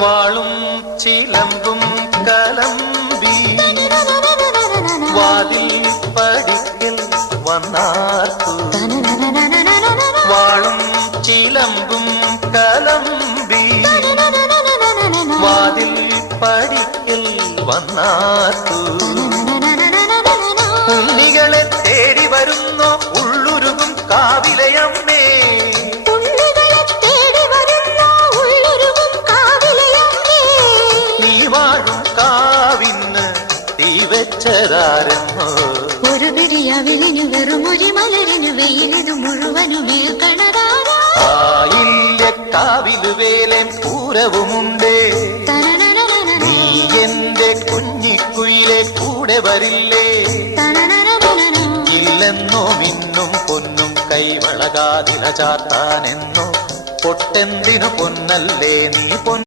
വാളും ചിലമ്പും കലമ്പി വാതിൽ പടിക്കൽ വന്നാർത്തു. വാളും ചിലമ്പും കലമ്പി വാതിൽ പടിക്കൽ വന്നാർത്തു. ഉണ്ണികളെ തേടി വരുന്നോ ഉള്ളുരുകും കാവിലയമ്മേ. നീ വാഴും കാവിന്ന് തീ വെച്ചതാരെന്നോ. ഒരു പെരിയാവിലിനു വെറുമൊരു മലരിനു വെയിലിനു മുഴുവനുമേ കണതാരാ. കാവിലു വേലൻ പൂരവുമുണ്ടേ. നീ എന്റെ കുഞ്ഞിക്കുയിലെ കൂടെ വരില്ലേ. ഇല്ലെന്നോ മിന്നും പൊന്നും കൈവളകാതില ചാർത്താനെന്നോ. പൊട്ടെന്തിനു പൊന്നല്ലേ നീ പൊൻ